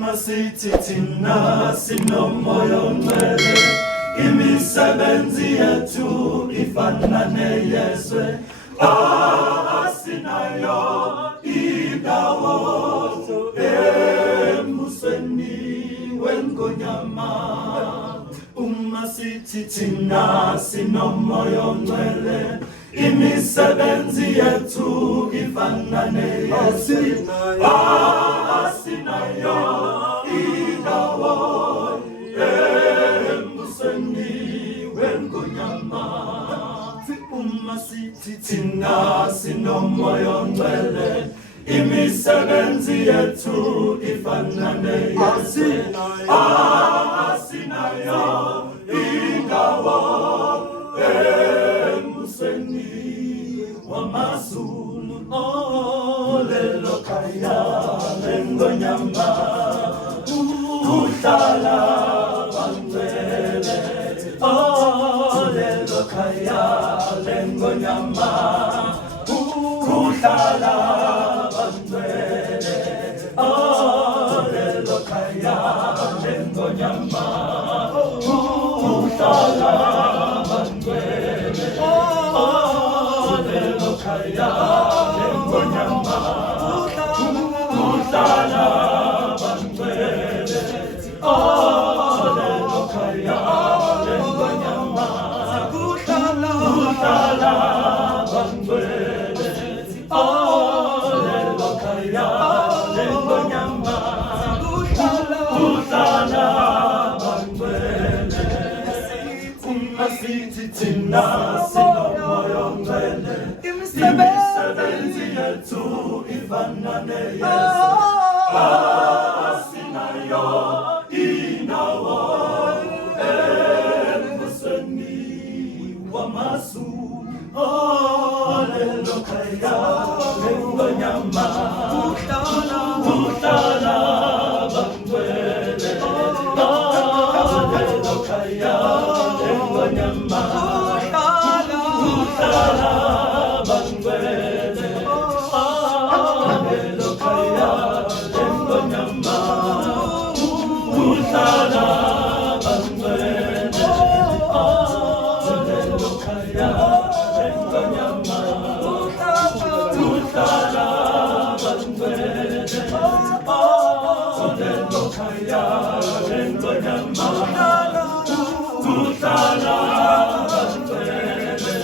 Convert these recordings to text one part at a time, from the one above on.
Masithi thina sinomoya ongcwele, imisebenzi yethu ifana neyezwe. Asinayo indawo embusweni wengonyama. Uma sithi thina sinomoya ongcwele, imisebenzi yethu ifana neyezwe. Asinayo indawo embusweni wengonyama. Uma sithi thina sinomoya ongcwele, imisebenzi yethu ifana neyezwe. Asinayo indawo embusweni wamazulu. Lelo khaya lengonyama kuhlala bangcwele. Lelo khaya lengonyama kuhlala bangcwele. Lelo khaya lengonyama kuhlala bangcwele. Lelo khaya lengonyama kuhlala bangcwele. Lelo khaya lengonyama kuhlala bangcwele. Lelo khaya lengonyama kuhlala bangcwele. Uma sithi thina sinomoya ongcwele, imisebenzi yethu ifana neyezwe. Asinayo indawo embusweni wamazulu. Lelo khaya lengonyama kuhlala bangcwele. Lelo khaya lengonyama kuhlala bangcwele. Lelo khaya lengonyama kuhlala bangcwele. Lelo khaya lengonyama kuhlala bangcwele. Lelo khaya lengonyama kuhlala bangcwele. Lelo khaya lengonyama kuhlala bangcwele.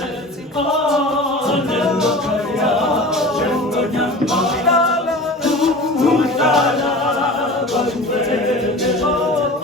Lelo khaya lengonyama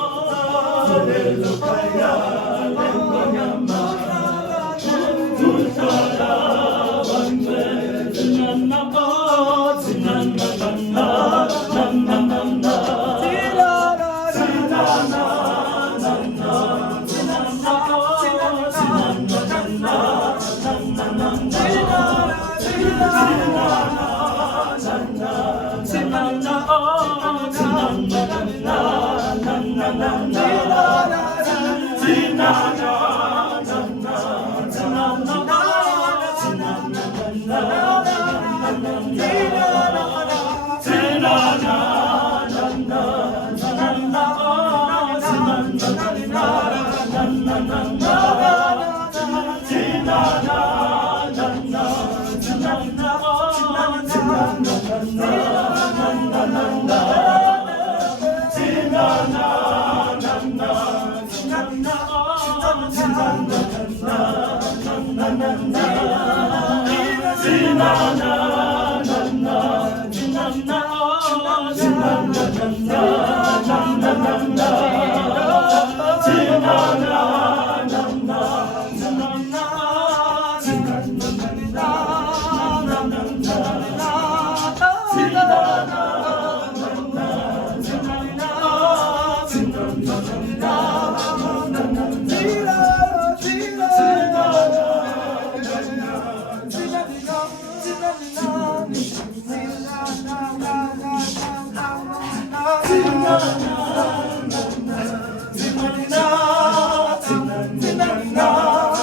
kuhlala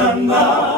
na